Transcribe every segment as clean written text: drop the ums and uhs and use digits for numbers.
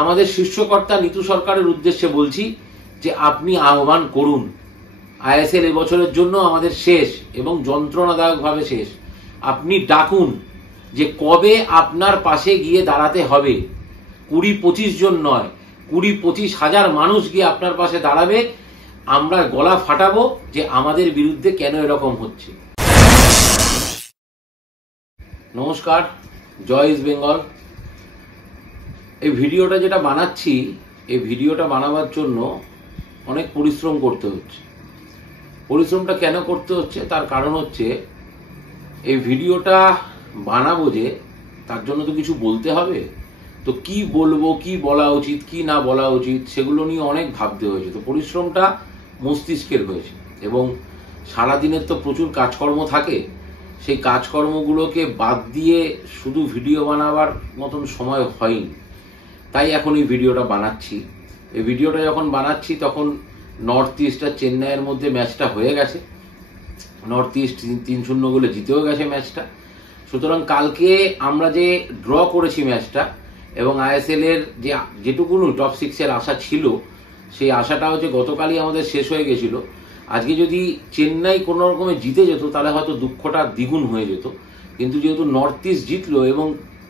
আমাদের শীর্ষকর্তা নিতু সরকারের উদ্দেশ্যে বলছি যে আপনি আহ্বান করুন, আইএসএল এবছরের জন্য আমাদের শেষ এবং যন্ত্রণাদায়কভাবে শেষ। আপনি ডাকুন যে কবে আপনার পাশে গিয়ে দাঁড়াতে হবে। 20-25 জন নয়, 20-25 হাজার মানুষ গিয়ে আপনার পাশে দাঁড়াবে। আমরা গলা ফাটাবো যে আমাদের বিরুদ্ধে কেন এরকম হচ্ছে। নমস্কার, জয় ইস্ট বেঙ্গল। এই ভিডিওটা যেটা বানাচ্ছি, এই ভিডিওটা বানাবার জন্য অনেক পরিশ্রম করতে হচ্ছে। পরিশ্রমটা কেন করতে হচ্ছে তার কারণ হচ্ছে, এই ভিডিওটা বানাবো যে তার জন্য তো কিছু বলতে হবে। তো কি বলবো, কি বলা উচিত, কি না বলা উচিত, সেগুলো নিয়ে অনেক ভাবতে হয়েছে। তো পরিশ্রমটা মস্তিষ্কের হয়েছে এবং সারাদিনের তো প্রচুর কাজকর্ম থাকে। সেই কাজকর্মগুলোকে বাদ দিয়ে শুধু ভিডিও বানাবার মতন সময় হয়নি। তাই এখন এই ভিডিওটা বানাচ্ছি। এই ভিডিওটা যখন বানাচ্ছি তখন নর্থ ইস্ট আর চেন্নাইয়ের মধ্যে ম্যাচটা হয়ে গেছে। নর্থ ইস্ট 3-0 গোলে জিতেও গেছে ম্যাচটা। সুতরাং কালকে আমরা যে ড্র করেছি ম্যাচটা, এবং আইএসএল এর যেটুকুনো টপ 6 এর আশা ছিল, সেই আশাটা হচ্ছে গতকালই আমাদের শেষ হয়ে গেছিল। আজকে যদি চেন্নাই কোনো রকমে জিতে যেত তাহলে হয়তো দুঃখটা দ্বিগুণ হয়ে যেত। কিন্তু যেহেতু নর্থ ইস্ট জিতলো এবং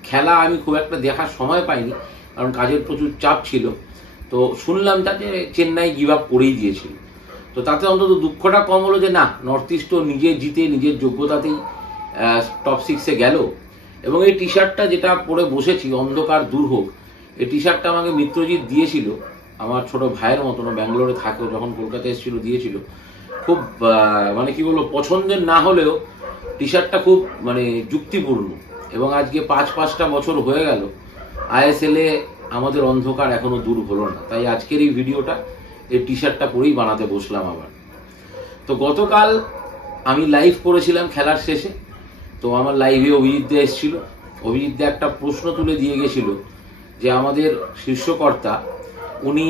খেলা আমি খুব একটা দেখার সময় পাইনি, কারণ কাজের প্রচুর চাপ ছিল, তো শুনলাম যে চেন্নাই গিভ আপ করেই দিয়েছিল। তো তাতে অন্তত দুঃখটা কম হলো যে না, নর্থ ইস্টও নিজে জিতে নিজের যোগ্যতাতেই টপ 6-এ গেল। এবং এই টি শার্টটা যেটা পরে বসেছি, অন্ধকার দূর হোক, এই টি শার্টটা আমাকে মিত্রজিৎ দিয়েছিল। আমার ছোট ভাইয়ের মতন, ব্যাঙ্গালোরে থাকে, যখন কলকাতা এসেছিল দিয়েছিল। খুব মানে কি বলবো, পছন্দের না হলেও টি শার্টটা খুব মানে যুক্তিপূর্ণ। এবং আজকে 5-5টা বছর হয়ে গেল আইএসএল এ আমাদের অন্ধকার এখনো দূর হলো না। তাই আজকের এই ভিডিওটা এই টি শার্টটা পরেই বানাতে বসলাম আবার। তো গতকাল আমি লাইভ করেছিলাম খেলার শেষে। তো আমার লাইভে অভিজিৎ দা এসেছিল। অভিজিৎ দা একটা প্রশ্ন তুলে দিয়ে গেছিল যে আমাদের শীর্ষকর্তা উনি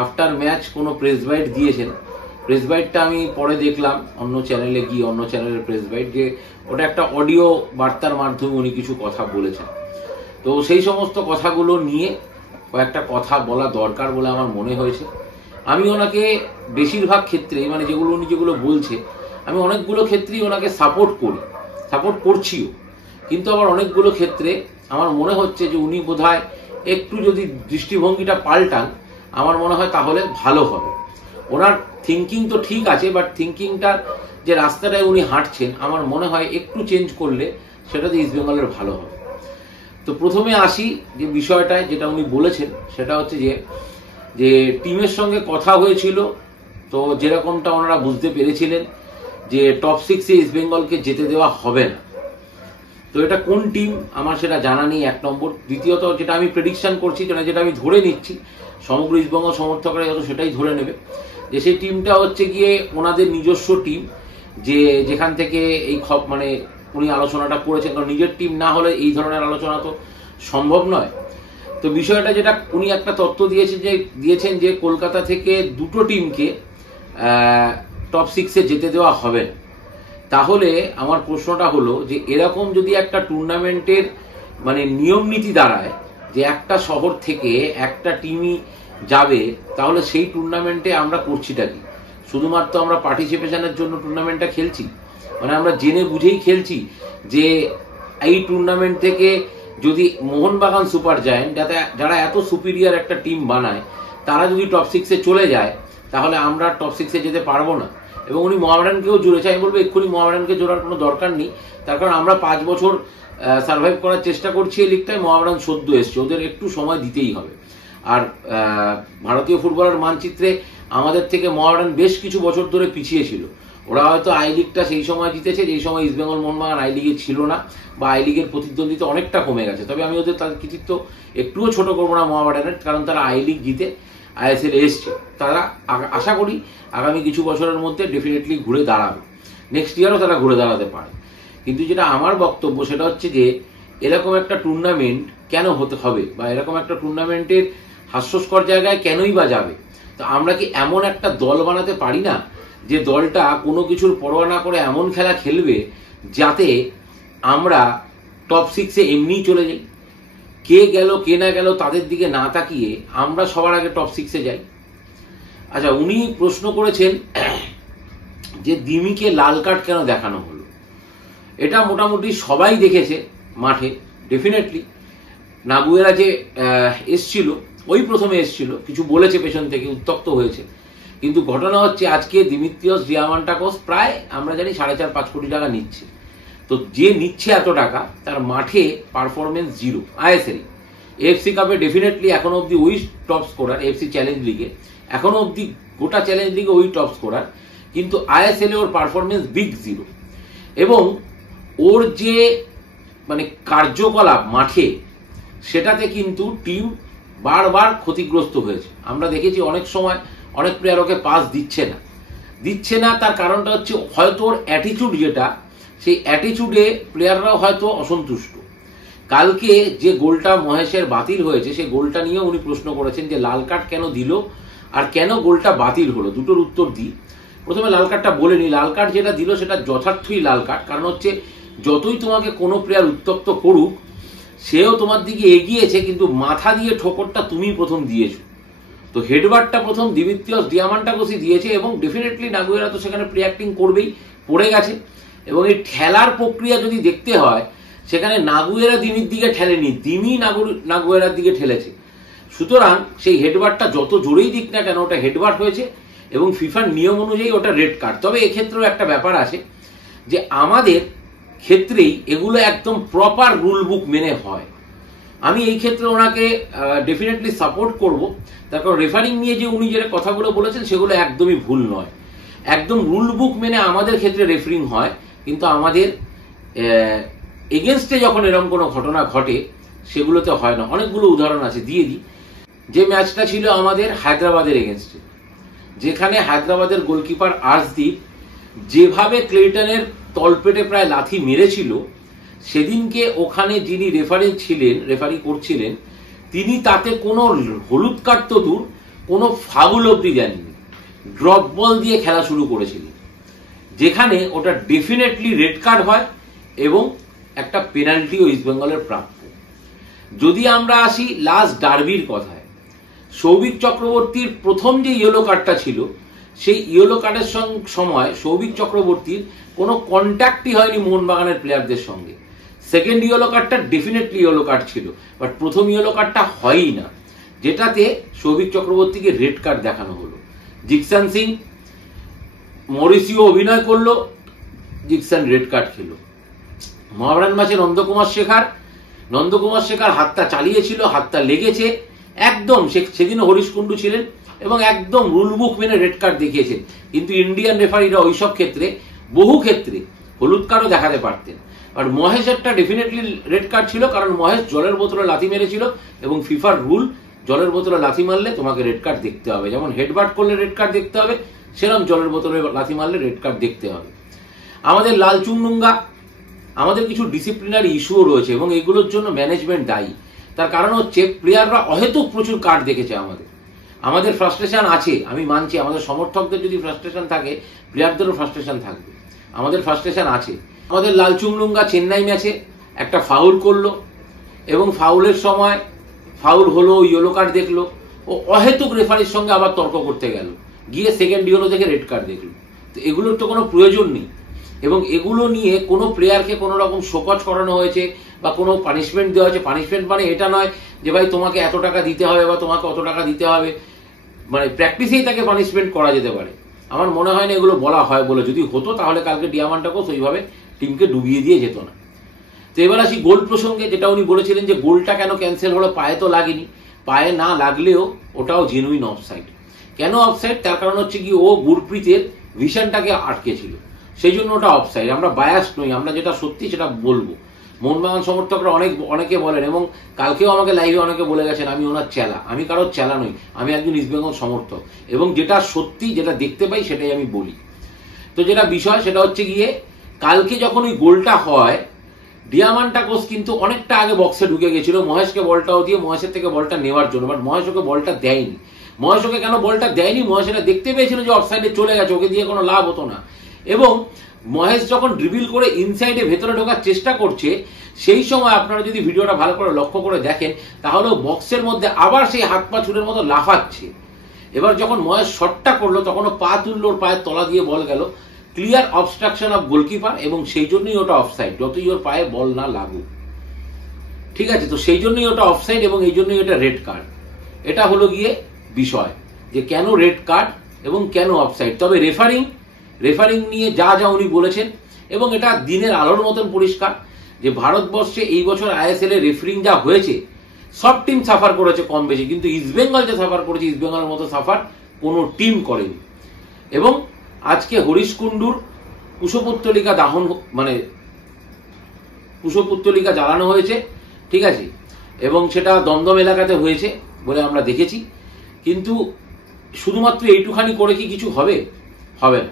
আফটার ম্যাচ কোনো প্রেস বাইট দিয়েছেন। প্রেস বাইটটা আমি পরে দেখলাম অন্য চ্যানেলে গিয়ে, অন্য চ্যানেলের প্রেস বাইট, যে ওটা একটা অডিও বার্তার মাধ্যমে উনি কিছু কথা বলেছেন। তো সেই সমস্ত কথাগুলো নিয়ে কয়েকটা কথা বলা দরকার বলে আমার মনে হয়েছে। আমি ওনাকে বেশিরভাগ ক্ষেত্রেই, মানে যেগুলো বলছে, আমি অনেকগুলো ক্ষেত্রেই ওনাকে সাপোর্ট করছিও। কিন্তু আবার অনেকগুলো ক্ষেত্রে আমার মনে হচ্ছে যে উনি বোধহয় একটু যদি দৃষ্টিভঙ্গিটা পাল্টান, আমার মনে হয় তাহলে ভালো হবে। ওনার থিঙ্কিং তো ঠিক আছে, বাট থিঙ্কিংটার যে রাস্তাটায় উনি হাঁটছেন, আমার মনে হয় একটু চেঞ্জ করলে সেটাতে ইস্ট বেঙ্গলের ভালো হবে। তো প্রথমে আসি যে বিষয়টায়, যেটা উনি বলেছেন সেটা হচ্ছে যে টিমের সঙ্গে কথা হয়েছিল। তো যেরকমটা ওনারা বুঝতে পেরেছিলেন যে টপ 6-এ ইস্ট বেঙ্গলকে যেতে দেওয়া হবে না। তো এটা কোন টিম আমার সেটা জানা নেই, 1 নম্বর। দ্বিতীয়ত যেটা আমি প্রেডিকশন করছি, যেটা আমি ধরে নিচ্ছি, সমগ্র ইস্ট বেঙ্গল সমর্থকরা যত সেটাই ধরে নেবে, যে সেই টিমটা হচ্ছে গিয়ে ওনাদের নিজস্ব টিম, যেখান থেকে এই মানে উনি আলোচনাটা করেছেন। কারণ নিজের টিম না হলে এই ধরনের আলোচনা তো সম্ভব নয়। তো বিষয়টা যেটা উনি একটা তথ্য দিয়েছেন যে কলকাতা থেকে 2টো টিমকে টপ 6-এ যেতে দেওয়া হবে না। তাহলে আমার প্রশ্নটা হলো যে এরকম যদি একটা টুর্নামেন্টের মানে নিয়ম নীতি দাঁড়ায় যে একটা শহর থেকে একটা টিমই যাবে, তাহলে সেই টুর্নামেন্টে আমরা করছিটা কি? শুধুমাত্র আমরা পার্টিসিপেশনের জন্য টুর্নামেন্টটা খেলছি? মানে আমরা জেনে বুঝেই খেলছি যে এই টুর্নামেন্ট থেকে যদি মোহনবাগান সুপার জায়ান্ট, যারা এত সুপিরিয়ার একটা টিম বানায়, তারা যদি টপ 6-এ চলে যায়, তাহলে আমরা টপ 6-এ যেতে পারবো না। এবং উনি মোহামেডানকেও জুড়েছে। আমি বলবো এক্ষুনি মোহামেডানকে জোড়ার কোনো দরকার নেই, তার কারণ আমরা 5 বছর সার্ভাইভ করার চেষ্টা করছি এই লিগটায়। মোহামেডান সদ্য এসছে, ওদের একটু সময় দিতেই হবে। আর ভারতীয় ফুটবলের মানচিত্রে আমাদের থেকে মোহামেডান বেশ কিছু বছর ধরে পিছিয়ে ছিল। ওরা হয়তো আই লিগটা সেই সময় জিতেছে যেই সময় ইস্ট বেঙ্গল মোহনবাগান আই লিগে ছিল না, বা আই লিগের প্রতিদ্বন্দ্বিতা অনেকটা কমে গেছে। তবে আমি তাদের কৃতিত্ব একটুও ছোট করবো না মোহামেডানের, কারণ তারা আই লিগ জিতে আইএসএল এসছে। তারা আশা করি আগামী কিছু বছরের মধ্যে ডেফিনেটলি ঘুরে দাঁড়াবে, নেক্সট ইয়ারও তারা ঘুরে দাঁড়াতে পারে। কিন্তু যেটা আমার বক্তব্য সেটা হচ্ছে যে এরকম একটা টুর্নামেন্ট কেন হতে হবে, বা এরকম একটা টুর্নামেন্টের হাস্যস্কর জায়গায় কেনই বা যাবে? তো আমরা কি এমন একটা দল বানাতে পারি না যে দলটা কোনো কিছুর পরোয়া না করে এমন খেলা খেলবে যাতে আমরা টপ 6-এ এমনিই চলে যাই? কে গেল কে না গেল তাদের দিকে না তাকিয়ে আমরা সবার আগে টপ 6-এ যাই। আচ্ছা, উনি প্রশ্ন করেছেন যে দিমিকে লাল কার্ড কেন দেখানো হলো। এটা মোটামুটি সবাই দেখেছে মাঠে। ডেফিনেটলি নাগুয়েরা যে এসছিল, ওই প্রথমে এসছিল, কিছু বলেছে পেছন থেকে, উত্তপ্ত হয়েছে। কিন্তু ঘটনা হচ্ছে আজকে দিমিত্রিয়স ডিয়ামান্টাকোস প্রায় আমরা জানি 4.5-5 কোটি টাকা নিচ্ছে। তো যে নিচ্ছে এত টাকা, তার মাঠে পারফরমেন্স জিরো। আইএসএল এএফসি কাপে ডেফিনেটলি এখনো অব্দি ওই টপ স্কোরার, এএফসি চ্যালেঞ্জ লিগে এখনো অব্দি গোটা চ্যালেঞ্জ লিগে ওই টপ স্কোরার, কিন্তু আইএসএল এ ওর পারফরমেন্স বিগ জিরো। এবং ওর যে মানে কার্যকলাপ মাঠে, সেটাতে কিন্তু টিম বারবার ক্ষতিগ্রস্ত হয়েছে। আমরা দেখেছি অনেক সময় অনেক প্লেয়ার ওকে পাস দিচ্ছে না। তার কারণটা হচ্ছে হয়তো ওর অ্যাটিচিউড, যেটা সেই অ্যাটিচিউডে প্লেয়াররাও হয়তো অসন্তুষ্ট। কালকে যে গোলটা মহেশের বাতিল হয়েছে, সেই গোলটা নিয়ে উনি প্রশ্ন করেছেন যে লাল কার্ড কেন দিল আর কেন গোলটা বাতিল হলো। দুটোর উত্তর দিই। প্রথমে লাল কার্ডটা বলে নি। লাল কার্ড যেটা দিল সেটা যথার্থই লাল কার্ড। কারণ হচ্ছে যতই তোমাকে কোনো প্লেয়ার উত্তপ্ত করুক, সেও তোমার দিকে এগিয়েছে, কিন্তু মাথা দিয়ে ঠোকরটা তুমি প্রথম দিয়েছো। তো হেডওয়ার্ডটা প্রথম দিমিত্রিয়স ডিয়ামান্টাকোসই দিয়েছে, এবং ডেফিনেটলি নাগুয়েরা তো সেখানে প্লে অ্যাক্টিং করবেই, পড়ে গেছে। এবং এই ঠেলার প্রক্রিয়া যদি দেখতে হয়, সেখানে নাগুয়েরা দিমির দিকে ঠেলেনি, দিমি নাগুয়েরার দিকে ঠেলেছে। সুতরাং সেই হেডওয়ার্ডটা যত জোরেই দিক না কেন, ওটা হেডওয়ার্ড হয়েছে এবং ফিফার নিয়ম অনুযায়ী ওটা রেড কার্ড। তবে এক্ষেত্রেও একটা ব্যাপার আছে যে আমাদের ক্ষেত্রেই এগুলো একদম প্রপার রুল বুক মেনে হয়। আমি এই ক্ষেত্রে ওনাকে ডেফিনেটলি সাপোর্ট করব। তার কারণ রেফারিং নিয়ে যে উনি যে কথাগুলো বলেছেন, সেগুলো একদমই ভুল নয়। একদম রুল বুক মেনে আমাদের ক্ষেত্রে রেফারিং হয়, কিন্তু আমাদের এগেনস্টে যখন এরকম কোনো ঘটনা ঘটে, সেগুলোতে হয় না। অনেকগুলো উদাহরণ আছে, দিয়ে দিই। যে ম্যাচটা ছিল আমাদের হায়দ্রাবাদের এগেনস্টে, যেখানে হায়দ্রাবাদের গোলকিপার আর্শদীপ যেভাবে ক্লেটনের তলপেটে প্রায় লাথি মেরেছিল, সেদিনকে ওখানে যিনি রেফারি করছিলেন, তিনি তাতে কোনো হলুদ কার্ড তো দূর, কোনো ফাউল অবধি দেননি, ড্রপ বল দিয়ে খেলা শুরু করেছিলেন, যেখানে ওটা ডেফিনেটলি রেড কার্ড হয় এবং একটা পেনাল্টিও ইস্ট বেঙ্গলের প্রাপ্য। যদি আমরা আসি লাস্ট ডার্বির কথায়, সৌভিক চক্রবর্তীর প্রথম যে ইয়েলো কার্ডটা ছিল, সেই ইয়েলো কার্ডের সময় সৌভিক চক্রবর্তীর কোনো কন্ট্যাক্টই হয়নি মোহনবাগানের প্লেয়ারদের সঙ্গে। সেকেন্ড ইয়েলো কার্ডটা ডেফিনেটলি ইয়েলো কার্ড ছিল, বাট প্রথম ইয়েলো কার্ডটা হয়ই না, যেটাতে সৌভিক চক্রবর্তীকে রেড কার্ড দেখানো হলো। জিকসান সিং, মরিসিও অভিনয় করলো, জিকসান রেড কার্ড খেলো। মহারান ম্যাচে নন্দকুমার শেখার হাতটা চালিয়েছিল, হাতটা লেগেছে একদম। সেদিনও হরিশ কুন্ডু ছিলেন এবং একদম রুল বুক মেনে রেড কার্ড দেখিয়েছেন। কিন্তু ইন্ডিয়ান রেফারিরা ওইসব ক্ষেত্রে, বহু ক্ষেত্রে হলুদ কার্ডও দেখাতে পারতেন। আর মহেশেরটা ডেফিনেটলি রেড কার্ড ছিল, কারণ মহেশ জলের বোতলে লাথি মেরেছিল এবং ফিফার রুল, জলের বোতলে লাথি মারলে তোমাকে রেড কার্ড দেখতে হবে। যেমন হেডবাট করলে রেড কার্ড দেখতে হবে, সেরকম জলের বোতলে লাথি মারলে রেড কার্ড দেখতে হবে। আমাদের লালচুংনুঙ্গা, আমাদের কিছু ডিসিপ্লিনারি ইস্যুও রয়েছে এবং এগুলোর জন্য ম্যানেজমেন্ট দায়ী। তার কারণ হচ্ছে প্লেয়াররা অহেতুক প্রচুর কার্ড দেখেছে। আমাদের ফ্রাস্ট্রেশন আছে, আমি মানছি। আমাদের সমর্থকদের যদি ফ্রাস্ট্রেশন থাকে, প্লেয়ারদেরও ফ্রাস্ট্রেশন থাকবে। আমাদের ফ্রাস্ট্রেশন আছে। আমাদের লালচুংনুঙ্গা চেন্নাই ম্যাচে একটা ফাউল করলো এবং ফাউলের সময় ফাউল হলো, ইয়েলো কার্ড দেখলো, ও অহেতুক রেফারির সঙ্গে আবার তর্ক করতে গেল, গিয়ে সেকেন্ড ইয়েলো থেকে রেড কার্ড দেখলো। তো এগুলোর তো কোনো প্রয়োজন নেই। এবং এগুলো নিয়ে কোনো প্লেয়ারকে কোনো রকম শোকজ করানো হয়েছে বা কোনো পানিশমেন্ট দেওয়া হয়েছে। পানিশমেন্ট মানে এটা নয় যে ভাই তোমাকে এত টাকা দিতে হবে বা তোমাকে অত টাকা দিতে হবে, মানে প্র্যাকটিসেই তাকে পানিশমেন্ট করা যেতে পারে। আমার মনে হয় না এগুলো বলা হয় বলে। যদি হতো তাহলে কালকে ডিয়ামান্টাকোস ওইভাবে টিমকে ডুবিয়ে দিয়ে যেত না। তো এবার আসি গোল প্রসঙ্গে, যেটা উনি বলেছিলেন যে গোলটা কেন ক্যান্সেল হলো। পায়ে তো লাগেনি, পায়ে না লাগলেও ওটাও জেনুইন অফসাইড। কেন অফসাইড? তার কারণ হচ্ছে কি, ও গুরপ্রীতের ভিশনটাকে আটকেছিল, সেই জন্য ওটা অফসাইড। আমরা বায়াস নই, আমরা যেটা সত্যি সেটা বলবো। মোহনবাগান সমর্থকরা অনেকে বলেন, এবং কালকেও আমাকে লাইভে অনেকে বলে গেছেন আমি ওনার চেলা। আমি কারোর চেলা নই, আমি একজন ইস্ট বেঙ্গল সমর্থক, এবং যেটা সত্যি, যেটা দেখতে পাই, সেটাই আমি বলি। তো যেটা বিষয় সেটা হচ্ছে গিয়ে, কালকে যখন ওই গোলটা হয়, ডিয়ামান্টাকোস কিন্তু অনেকটা আগে বক্সে ঢুকে গেছিল মহেশকে বলটাও দিয়ে, মহেশের থেকে বলটা নেওয়ার জন্য। বাট মহেশ ওকে বলটা দেয়নি। মহেশ ওকে কেন বলটা দেয়নি? মহেশ এটা দেখতে পেয়েছিল যে অফসাইডে চলে গেছে, ওকে দিয়ে কোনো লাভ হতো না। এবং মহেশ যখন ড্রিবল করে ইনসাইডে ভেতরে ঢোকার চেষ্টা করছে, সেই সময় আপনারা যদি ভিডিওটা ভালো করে লক্ষ্য করে দেখেন, তাহলে বক্সের মধ্যে আবার সেই হাত পা ছুড়ের মতো লাফাচ্ছে। এবার যখন মহেশ শটটা করলো তখন ও পা তুললো, ওর পায়ের তলা দিয়ে বল গেল, ক্লিয়ার অবস্ট্রাকশন অফ গোলকিপার, এবং সেই জন্যই ওটা অফসাইড, যতই ওর পায়ে বল না লাগুক। ঠিক আছে, তো সেই জন্যই ওটা অফসাইড এবং এই জন্যই ওটা রেড কার্ড। এটা হলো গিয়ে বিষয় যে কেন রেড কার্ড এবং কেন অফসাইড। তবে রেফারিং নিয়ে যা যা উনি বলেছেন, এবং এটা দিনের আলোর মতন পরিষ্কার যে ভারতবর্ষে এই বছর আইএসএল এর রেফারিং যা হয়েছে, সব টিম সাফার করেছে কম বেশি, কিন্তু ইস্টবেঙ্গল যে সাফার করেছে, ইস্টবেঙ্গলের মতো সাফার কোনো টিম করেনি। এবং আজকে হরিশ কুন্ডুর কুশপুত্তলিকা দাহন, মানে কুশপুত্তলিকা জ্বালানো হয়েছে, ঠিক আছে, এবং সেটা দমদম এলাকাতে হয়েছে বলে আমরা দেখেছি। কিন্তু শুধুমাত্র এইটুখানি করে কি কিছু হবে? হবে না।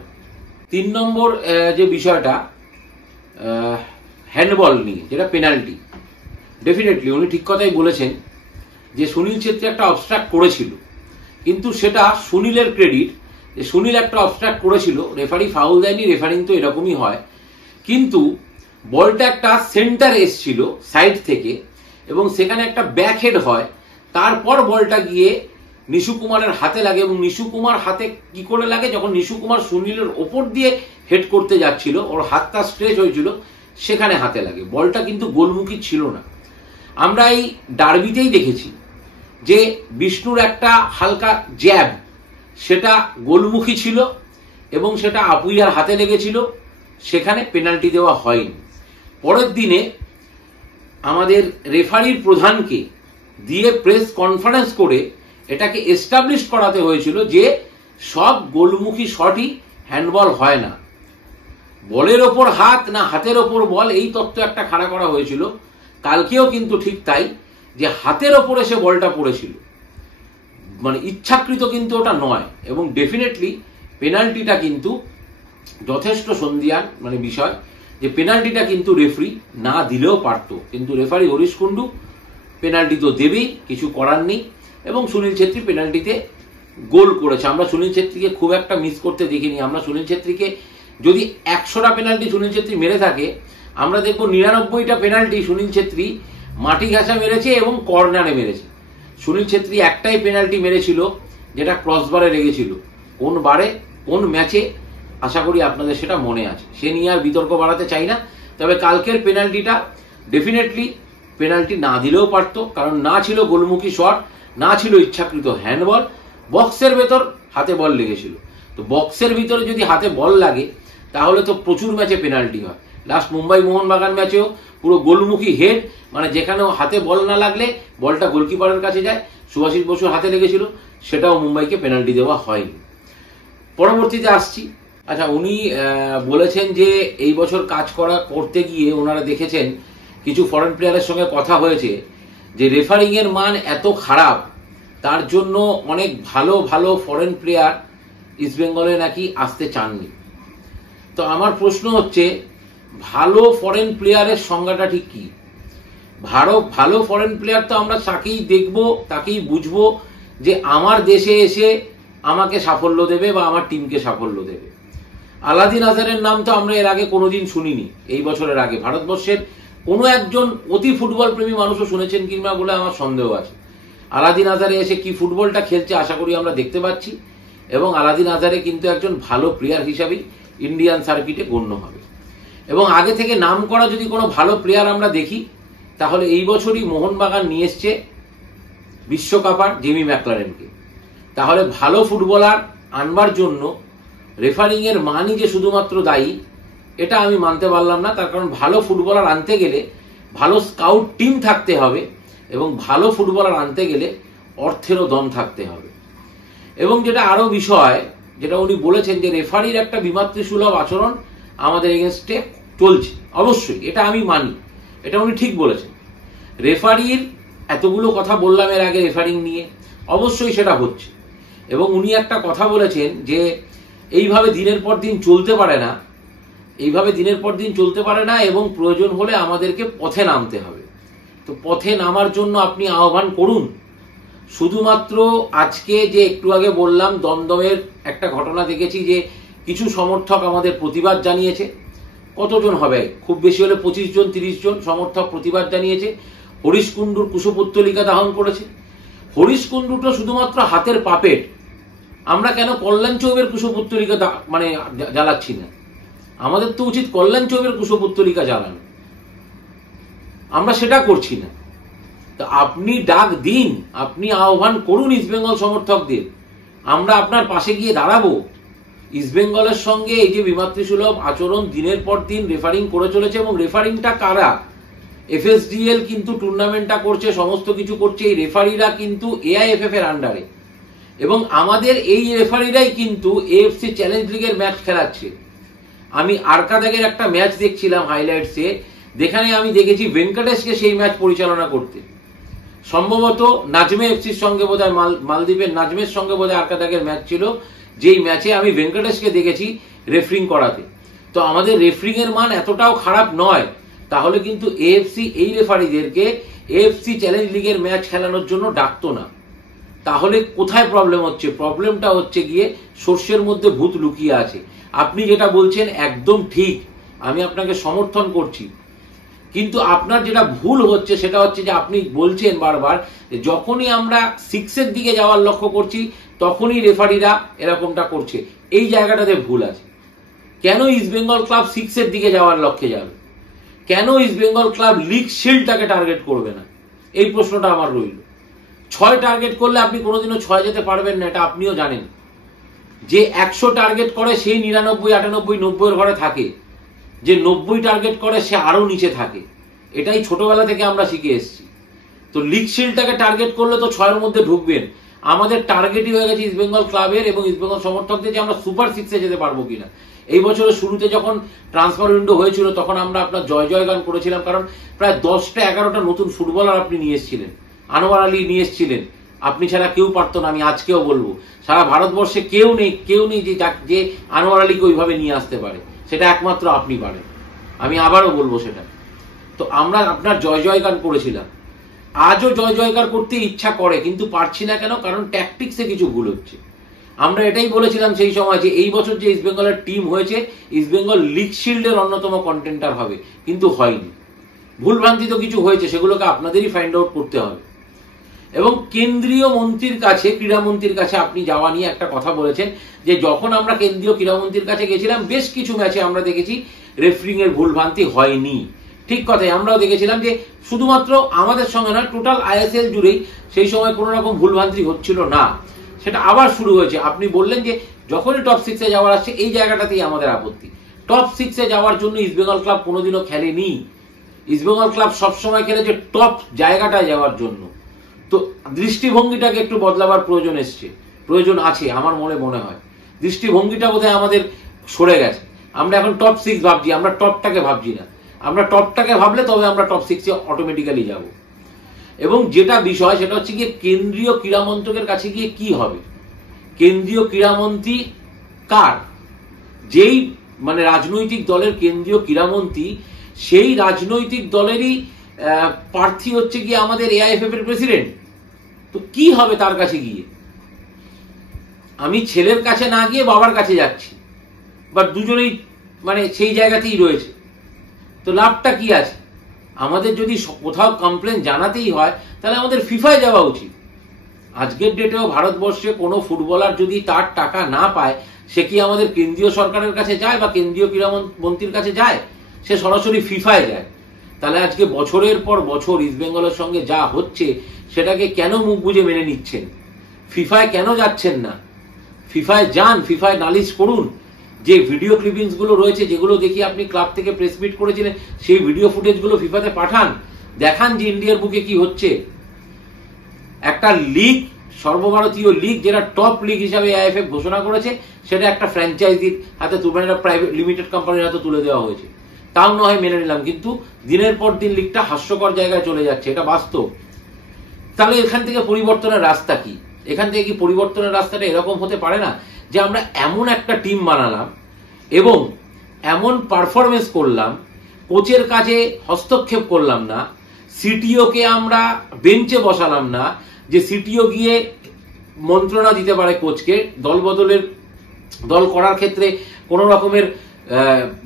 3 নম্বর যে বিষয়টা হ্যান্ডবল নিয়ে, যেটা পেনাল্টি, ডেফিনেটলি উনি ঠিক কথাই বলেছেন যে সুনীল ছেত্রী একটা অবস্ট্রাক্ট করেছিল, কিন্তু সেটা সুনীলের ক্রেডিট যে সুনীল একটা অবস্ট্রাক্ট করেছিল, রেফারি ফাউল দেয়নি, রেফারিং তো এরকমই হয়। কিন্তু বলটা একটা সেন্টার এসছিল সাইড থেকে, এবং সেখানে একটা ব্যাক হেড হয়, তারপর বলটা গিয়ে নিশু কুমারের হাতে লাগে, এবং নিশু কুমার হাতে কি করে লাগে, যখন নিশু কুমার সুনীলের ওপর দিয়ে হেড করতে যাচ্ছিল, ওর হাতটা স্ট্রেচ হয়েছিল, সেখানে হাতে লাগে। বলটা কিন্তু গোলমুখী ছিল না। আমরা এই ডার্বিতেই দেখেছি যে বিষ্ণুর একটা হালকা জ্যাব, সেটা গোলমুখী ছিল এবং সেটা আপুইয়ার হাতে লেগেছিল, সেখানে পেনাল্টি দেওয়া হয়নি। পরের দিনে আমাদের রেফারির প্রধানকে দিয়ে প্রেস কনফারেন্স করে এটাকে এস্টাবলিশ করাতে হয়েছিল যে সব গোলমুখী শটই হ্যান্ডবল হয় না, বলের ওপর হাত না হাতের ওপর বল, এই তত্ত্ব একটা খাড়া করা হয়েছিল। কালকেও কিন্তু ঠিক তাই, যে হাতের ওপরে সে বলটা পড়েছিল, মানে ইচ্ছাকৃত কিন্তু ওটা নয়। এবং ডেফিনেটলি পেনাল্টিটা কিন্তু যথেষ্ট সন্ধিয়ান মানে বিষয়, যে পেনাল্টিটা কিন্তু রেফারি না দিলেও পারতো, কিন্তু রেফারি হরিশ কুন্ডু পেনাল্টি তো দেবেই, কিছু করার নেই। এবং সুনীল ছেত্রী পেনাল্টিতে গোল করেছে। আমরা সুনীল ছেত্রীকে খুব একটা মিস করতে দেখিনি। আমরা সুনীল ছেত্রীকে, যদি 100টা পেনাল্টি সুনীল ছেত্রী মেরে থাকে, আমরা দেখবো 99টা পেনাল্টি সুনীল ছেত্রী মাটি ঘাসা মেরেছে এবং কর্নারে মেরেছে। সুনীল ছেত্রী একটাই পেনাল্টি মেরেছিল, যেটা ক্রসবারে লেগেছিল। কোন বারে কোন ম্যাচে আশা করি আপনাদের সেটা মনে আছে, সে নিয়ে আর বিতর্ক বাড়াতে চাই না। তবে কালকের পেনাল্টিটা ডেফিনেটলি পেনাল্টি না দিলেও পারত, কারণ না ছিল গোলমুখী শট, না ছিল ইচ্ছাকৃত হ্যান্ডবল, বক্সের ভেতর হাতে বল লেগেছিল। তো বক্সের ভিতরে যদি হাতে বল লাগে তাহলে তো প্রচুর ম্যাচে পেনাল্টি হয়। লাস্ট মুম্বাই মোহনবাগান ম্যাচেও পুরো গোলমুখী হেড, মানে যেখানেও হাতে বল না লাগলে বলটা গোলকিপারের কাছে যায়, সুভাষিস বসুর হাতে লেগেছিল, সেটাও মুম্বাইকে পেনাল্টি দেওয়া হয়নি। পরবর্তীতে আসছি। আচ্ছা, উনি বলেছেন যে এই বছর কাজ করতে গিয়ে ওনারা দেখেছেন কিছু ফরেন প্লেয়ারের সঙ্গে কথা হয়েছে যে রেফারিং এর মান এত খারাপ, তার জন্য অনেক ভালো ভালো ফরেন প্লেয়ার ইস্টবেঙ্গলে নাকি আসতে চাননি। তো আমার প্রশ্ন হচ্ছে, ভালো ফরেন প্লেয়ারের সংজ্ঞাটা ঠিক কি? ভালো ফরেন প্লেয়ার তো আমরা তাকেই দেখবো, তাকেই বুঝবো যে আমার দেশে এসে আমাকে সাফল্য দেবে বা আমার টিমকে সাফল্য দেবে। আলাদিন আজহারের নাম তো আমরা এর আগে কোনোদিন শুনিনি। এই বছরের আগে ভারতবর্ষের কোনো একজন অতি ফুটবল প্রেমী মানুষও শুনেছেন কিংবা বলে আমার সন্দেহ আছে। আলাদিন আজহারে এসে কি ফুটবলটা খেলছে আশা করি আমরা দেখতে পাচ্ছি, এবং আলাদিন আজহারে কিন্তু একজন ভালো প্লেয়ার হিসাবেই ইন্ডিয়ান সার্কিটে গণ্য হবে। এবং আগে থেকে নাম করা যদি কোনো ভালো প্লেয়ার আমরা দেখি, তাহলে এই বছরই মোহনবাগান নিয়ে এসছে বিশ্বকাপার জেমি ম্যাকলারেনকে। তাহলে ভালো ফুটবলার আনবার জন্য রেফারিং এর মানই যে শুধুমাত্র দায়ী, এটা আমি মানতে পারলাম না। তার কারণ ভালো ফুটবলার আনতে গেলে ভালো স্কাউট টিম থাকতে হবে, এবং ভালো ফুটবলার আনতে গেলে অর্থেরও দম থাকতে হবে। এবং যেটা আরো বিষয়, যেটা উনি বলেছেন যে রেফারির একটা বিমাতৃসুলভ আচরণ আমাদের এগেনস্টে চলছে, অবশ্যই এটা আমি মানি, এটা উনি ঠিক বলেছেন। রেফারির এতগুলো কথা বললাম এর আগে রেফারিং নিয়ে, অবশ্যই সেটা হচ্ছে। এবং উনি একটা কথা বলেছেন যে এইভাবে দিনের পর দিন চলতে পারে না, এইভাবে দিনের পর দিন চলতে পারে না, এবং প্রয়োজন হলে আমাদেরকে পথে নামতে হবে। তো পথে নামার জন্য আপনি আহ্বান করুন। শুধুমাত্র আজকে যে একটু আগে বললাম, দমদমের একটা ঘটনা দেখেছি যে কিছু সমর্থক আমাদের প্রতিবাদ জানিয়েছে, কতজন হবে, খুব বেশি হলে 25 জন 30 জন সমর্থক প্রতিবাদ জানিয়েছে। হরিশ কুণ্ডুর কুশপুত্তলিকা দাহন করেছে। হরিশ কুণ্ডুটা শুধুমাত্র হাতের পাপেট। আমরা কেন কল্যাণ চৌবের কুশপুত্তলিকা মানে জ্বালাচ্ছি না? আমাদের তো উচিত কল্যাণ চৌবের কুশপুত্তলিকা জ্বালানো, আমরা সেটা করছি না। তো আপনি ডাক দিন, আপনি আহ্বান করুন ইস্টবেঙ্গল সমর্থকদের, আমরা আপনার পাশে গিয়ে দাঁড়াবো। ইস্টবেঙ্গলের সঙ্গে এই যে বিমাতৃসুলভ আচরণ দিনের পর দিন রেফারিং করে চলেছে, এবং রেফারিংটা কারা? এফএসডিএল কিন্তু টুর্নামেন্টটা করছে, সমস্ত কিছু করছে, এই রেফারিরা কিন্তু এআইএফএফ এর আন্ডারে, এবং আমাদের এই রেফারিরাই কিন্তু এএফসি চ্যালেঞ্জ লিগের ম্যাচ খেলাচ্ছে। আমি আরকাদাগের একটা ম্যাচ দেখছিলাম হাইলাইটসে, যেখানে আমি দেখেছি ভেঙ্কটেশকে সেই ম্যাচ পরিচালনা করতে। সম্ভবত নাজমে এফসির সঙ্গে বোধহয় মালদ্বীপের নাজমের সঙ্গে বোধহয় আরকাদাগের ম্যাচ ছিল, যেই ম্যাচে আমি ভেঙ্কটেশকে দেখেছি রেফারিং করাতে। তো আমাদের রেফারিং এর মান এতটাও খারাপ নয়, তাহলে কিন্তু এএফসি এই রেফারিদেরকে এএফসি চ্যালেঞ্জ লিগের ম্যাচ খেলানোর জন্য ডাকতো না। তাহলে কোথায় প্রবলেম হচ্ছে? প্রবলেমটা হচ্ছে গিয়ে সর্ষের মধ্যে ভূত লুকিয়ে আছে। আপনি যেটা বলছেন একদম ঠিক, আমি আপনাকে সমর্থন করছি, কিন্তু আপনার যেটা ভুল হচ্ছে সেটা হচ্ছে যে আপনি বলছেন বারবার যখনই আমরা 6 এর দিকে যাওয়ার লক্ষ্য করছি তখনই রেফারিরা এরকমটা করছে। এই জায়গাটাতে ভুল আছে। কেন ইস্টবেঙ্গল ক্লাব 6 এর দিকে যাওয়ার লক্ষ্যে যাবে? কেন ইস্টবেঙ্গল ক্লাব লিগ শিল্ডটাকে টার্গেট করবে না? এই প্রশ্নটা আমার রইল। 6 টার্গেট করলে আপনি কোনোদিনও 6 যেতে পারবেন না, এটা আপনিও জানেন। যে 100 টার্গেট করে সেই 99, 98, 90 এর ঘরে থাকে, যে 90 টার্গেট করে সে আরো নিচে থাকে। এটাই ছোটবেলা থেকে আমরা শিখে এসেছি। তো লিগ শিল্ডটাকে টার্গেট করলে তো 6 এর মধ্যে ঢুকবেন। আমাদের টার্গেটই হয়ে গেছে ইস্টবেঙ্গল ক্লাবের এবং ইস্টবেঙ্গল সমর্থকদের যে আমরা সুপার 6 এ যেতে পারবো কিনা। এই বছরের শুরুতে যখন ট্রান্সফার উইন্ডো হয়েছিল তখন আমরা আপনার জয় জয় গান করেছিলাম, কারণ প্রায় 10টা 11টা নতুন ফুটবলার আপনি নিয়ে এসেছিলেন। আনোয়ার আলী নিয়ে এসেছিলেন, আপনি ছাড়া কেউ পারতো না। আমি আজকেও বলবো সারা ভারতবর্ষে কেউ নেই যে আনোয়ার আলীকে ওইভাবে নিয়ে আসতে পারে, সেটা একমাত্র আপনি পারেন। আমি আবারও বলবো সেটা। তো আমরা আপনার জয় জয় গান করেছিলাম, আজও জয় জয়কার করতে ইচ্ছা করে, কিন্তু পারছি না কেন? কারণ ট্যাকটিক্সে কিছু ভুল হচ্ছে। আমরা এটাই বলেছিলাম সেই সময় যে এই বছর যে ইস্টবেঙ্গলের টিম হয়েছে, ইস্টবেঙ্গল লিগ শিল্ডের অন্যতম কন্টেন্টার হবে, কিন্তু হয়নি। ভুলভ্রান্তি তো কিছু হয়েছে, সেগুলোকে আপনাদেরই ফাইন্ড আউট করতে হবে। এবং কেন্দ্রীয় মন্ত্রীর কাছে, ক্রীড়ামন্ত্রীর কাছে আপনি যাওয়া নিয়ে একটা কথা বলেছেন যে যখন আমরা কেন্দ্রীয় ক্রীড়ামন্ত্রীর কাছে গেছিলাম বেশ কিছু ম্যাচে আমরা দেখেছি রেফারিং এর ভুলভ্রান্তি হয়নি। ঠিক কথাই, আমরাও দেখেছিলাম যে শুধুমাত্র আমাদের সঙ্গে নয়, টোটাল আইএসএল জুড়েই সেই সময় কোনো রকম ভুলভ্রান্তি হচ্ছিল না। সেটা আবার শুরু হয়েছে। আপনি বললেন যে যখনই টপ 6 এ যাওয়ার আসছে, এই জায়গাটাতেই আমাদের আপত্তি। টপ 6 এ যাওয়ার জন্য ইস্টবেঙ্গল ক্লাব কোনোদিনও খেলেনি। ইস্টবেঙ্গল ক্লাব সবসময় খেলেছে টপ জায়গাটায় যাওয়ার জন্য। তো দৃষ্টিভঙ্গিটাকে একটু বদলাবার প্রয়োজন আছে আমার মনে হয়। দৃষ্টিভঙ্গিটা বোধহয় আমাদের সরে গেছে। আমরা এখন টপ 6 ভাবছি, আমরা টপটাকে ভাবছি না। আমরা টপটাকে ভাবলে তবে আমরা টপ 6 এ অটোমেটিক্যালি যাব। এবং যেটা বিষয় সেটা হচ্ছে গিয়ে কেন্দ্রীয় ক্রীড়া মন্ত্রকের কাছে গিয়ে কি হবে। কেন্দ্রীয় ক্রীড়ামন্ত্রী কার? যেই মানে রাজনৈতিক দলের কেন্দ্রীয় ক্রীড়ামন্ত্রী, সেই রাজনৈতিক দলেরই প্রার্থী হচ্ছে গিয়ে আমাদের এআইএফএফ এর প্রেসিডেন্ট। তো কি হবে তার কাছে গিয়ে? আমি ছেলের কাছে না গিয়ে বাবার কাছে যাচ্ছি, বাট দুজনেই মানে সেই জায়গাতেই রয়েছে। তো লাভটা কি আছে? আমাদের যদি কোথাও কমপ্লেন জানাতেই হয় তাহলে আমাদের ফিফায় যাওয়া উচিত। আজকের ডেটেও ভারতবর্ষে কোনো ফুটবলার যদি তার টাকা না পায়, সে কি আমাদের কেন্দ্রীয় সরকারের কাছে যায় বা কেন্দ্রীয় ক্রীড়া মন্ত্রীর কাছে যায়? সে সরাসরি ফিফায় যায়। তাহলে আজকে বছরের পর বছর ইস্টবেঙ্গলের সঙ্গে যা হচ্ছে সেটাকে কেন মুখ বুজে মেনে নিচ্ছেন? ফিফায় কেন যাচ্ছেন না? ফিফায় যান, ফিফায় নালিশ করুন। যে ভিডিও ক্লিপিংস গুলো রয়েছে, যেগুলো দেখি আপনি ক্লাব থেকে প্রেস মিট করেছিলেন, সেই ভিডিও ফুটেজ গুলো ফিফাতে পাঠান, দেখান যে ইন্ডিয়ার বুকে কি হচ্ছে। একটা লিগ, সর্বভারতীয় লিগ, যেটা টপ লিগ হিসাবে আইএফএফ ঘোষণা করেছে, সেটা একটা ফ্র্যাঞ্চাইজির হাতে, একটা প্রাইভেট লিমিটেড কোম্পানির হাতে তুলে দেওয়া হয়েছে। তাও নয় মেনে নিলাম, কিন্তু দিনের পর দিন লিগটা হাস্যকর জায়গায় চলে যাচ্ছে, এটা বাস্তব। তাহলে এখান থেকে পরিবর্তনের রাস্তা কি? এখান থেকে কি পরিবর্তনের রাস্তাটা এরকম হতে পারে না যে আমরা এমন একটা টিম বানালাম এবং এমন পারফরমেন্স করলাম, কোচের কাছে হস্তক্ষেপ করলাম না, সিটিও কে আমরা বেঞ্চে বসালাম না যে সিটিও গিয়ে মন্ত্রণা দিতে পারে কোচকে দল করার ক্ষেত্রে কোন রকমের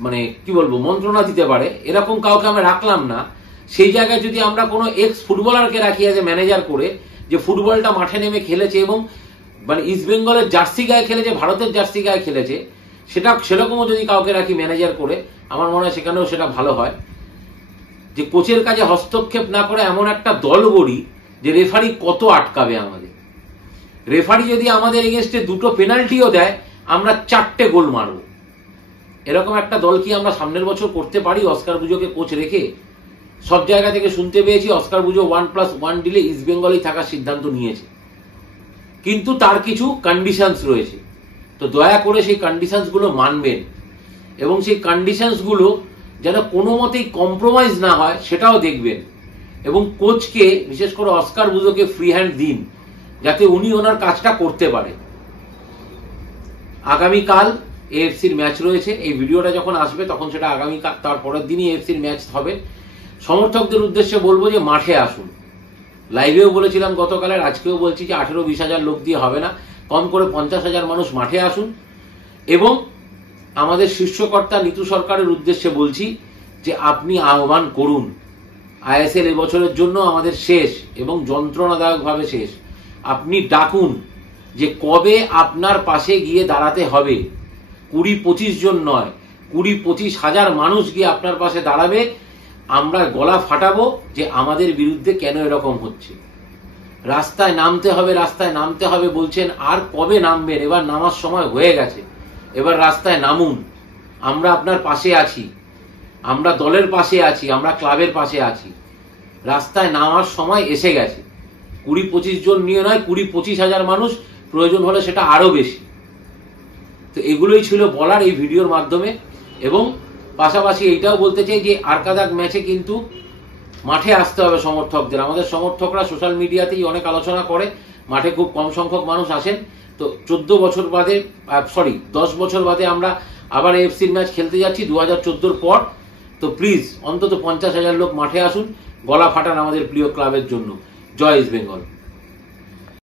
মানে কি বলবো মন্ত্রণা দিতে পারে, এরকম কাউকে আমরা রাখলাম না। সেই জায়গায় যদি আমরা কোনো এক্স ফুটবলারকে রাখি এজ এ ম্যানেজার করে, যে ফুটবলটা মাঠে নেমে খেলেছে এবং মানে ইস্ট বেঙ্গলের জার্সি গায়ে খেলেছে, ভারতের জার্সি গায়ে খেলেছে, সেরকমও যদি কাউকে রাখি ম্যানেজার করে, আমার মনে হয় সেখানেও সেটা ভালো হয়। যে কোচের কাজে হস্তক্ষেপ না করে এমন একটা দল গড়ি যে রেফারি কত আটকাবে আমাদের। রেফারি যদি আমাদের এগেনস্টে 2টো পেনাল্টিও দেয়, আমরা 4টে গোল মারব। এরকম একটা দল কি আমরা সামনের বছর করতে পারি অস্কার বুজোকে কোচ রেখে? সব জায়গা থেকে শুনতে পেয়েছি অস্কার বুজো 1+1 ডিলে ইস্ট বেঙ্গলেই থাকার সিদ্ধান্ত নিয়েছে, কিন্তু তার কিছু কন্ডিশনস রয়েছে। তো দয়া করে সেই কন্ডিশনস গুলো মানবেন, এবং সেই কন্ডিশনস গুলো যেন কোনো মতেই কম্প্রোমাইজ না হয় সেটাও দেখবেন। এবং কোচকে, বিশেষ করে অস্কার বুজোকে ফ্রি হ্যান্ড দিন, যাতে উনি ওনার কাজটা করতে পারে। আগামীকাল এএফসির ম্যাচ রয়েছে। এই ভিডিওটা যখন আসবে তখন সেটা আগামীকাল, তার পরের দিনই এএফসির ম্যাচ হবে। সমর্থকদের উদ্দেশ্যে বলবো যে মাঠে আসুন। লাইভেও বলেছিলাম গতকালের, আজকেও বলছি যে 18-20 হাজার লোক দিয়ে হবে না, কম করে 50 হাজার মানুষ মাঠে আসুন। এবং আমাদের শীর্ষকর্তা নিতু সরকারের উদ্দেশ্যে বলছি যে আপনি আহ্বান করুন। আইএসএল এবছরের জন্য আমাদের শেষ এবং যন্ত্রণাদায়কভাবে শেষ। আপনি ডাকুন যে কবে আপনার পাশে গিয়ে দাঁড়াতে হবে। 20-25 জন নয়, 20-25 হাজার মানুষ গিয়ে আপনার পাশে দাঁড়াবে। আমরা গলা ফাটাবো যে আমাদের বিরুদ্ধে কেন এরকম হচ্ছে। রাস্তায় নামতে হবে, রাস্তায় নামতে হবে বলছেন, আর কবে নামবেন? এবার নামার সময় হয়ে গেছে, এবার রাস্তায় নামুন। আমরা আপনার পাশে আছি, আমরা দলের পাশে আছি, আমরা ক্লাবের পাশে আছি। রাস্তায় নামার সময় এসে গেছে। 20-25 জন নিয়ে নয়, 20-25 হাজার মানুষ, প্রয়োজন হলে সেটা আরো বেশি। তো এগুলোই ছিল বলার এই ভিডিওর মাধ্যমে। এবং পাশাপাশি এইটাও বলতে চাই যে আরকাদাক ম্যাচে কিন্তু মাঠে আসতে হবে সমর্থকদের। আমাদের সমর্থকরা সোশ্যাল মিডিয়াতেই অনেক আলোচনা করে, মাঠে খুব কম সংখ্যক মানুষ আসেন। তো 10 বছর বাদে আমরা আবার এএফসির ম্যাচ খেলতে যাচ্ছি 2014 পর। তো প্লিজ অন্তত 50 হাজার লোক মাঠে আসুন, গলা ফাটান আমাদের প্রিয় ক্লাবের জন্য। জয় ইস্ট বেঙ্গল।